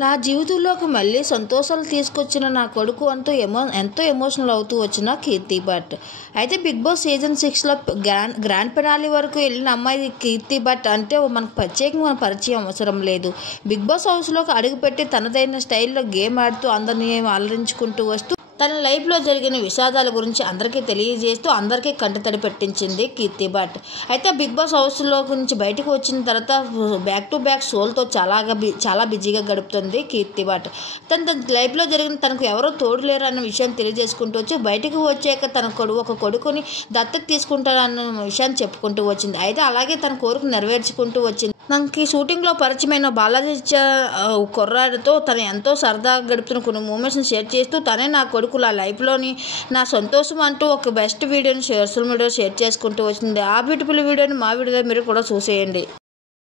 నా జీవితంలోకి మళ్ళీ సంతోషాలు తీసుకొచ్చిన నా కొడుకు అంటూ ఎంతో ఎమోషనల్ అవుతూ వచ్చిన కీర్తి భట్. అయితే బిగ్ బాస్ సీజన్ 6లో గ్రాండ్ ఫినాలే వరకు వెళ్ళిన అమ్మాయి కీర్తి భట్ అంటే మనకు ప్రత్యేకంగా పరిచయం అవసరం లేదు. బిగ్ బాస్ హౌస్లోకి అడుగుపెట్టి తనదైన స్టైల్లో గేమ్ ఆడుతూ అందరినీ అలరించుకుంటూ వస్తూ తన లైఫ్లో జరిగిన విషాదాల గురించి అందరికీ తెలియజేస్తూ అందరికీ కంటతడి పెట్టించింది కీర్తి భట్. అయితే బిగ్ బాస్ హౌస్లో నుంచి బయటకు వచ్చిన తర్వాత బ్యాక్ టు బ్యాక్ షోలతో చాలా బిజీగా గడుపుతుంది కీర్తి భట్. తన లైఫ్లో జరిగిన తనకు ఎవరో తోడు లేరు అన్న విషయం తెలియజేసుకుంటూ వచ్చి బయటకు వచ్చాక తన ఒక కొడుకుని దత్తత తీసుకుంటారన్న విషయాన్ని చెప్పుకుంటూ వచ్చింది. అయితే అలాగే తన కోరిక నెరవేర్చుకుంటూ వచ్చింది. నాకు షూటింగ్లో పరిచయమైన బాలాజీ కుర్రాడితో తను ఎంతో సరదాగా గడుపుతున్న కొన్ని మూమెంట్స్ని షేర్ చేస్తూ తనే నా కొడుకు నా లైఫ్లోని నా సంతోషం అంటూ ఒక బెస్ట్ వీడియోని సోషల్ మీడియాలో షేర్ చేసుకుంటూ వచ్చింది. ఆ బ్యూటిఫుల్ వీడియోని మా వీడియోలో మీరు కూడా చూసేయండి.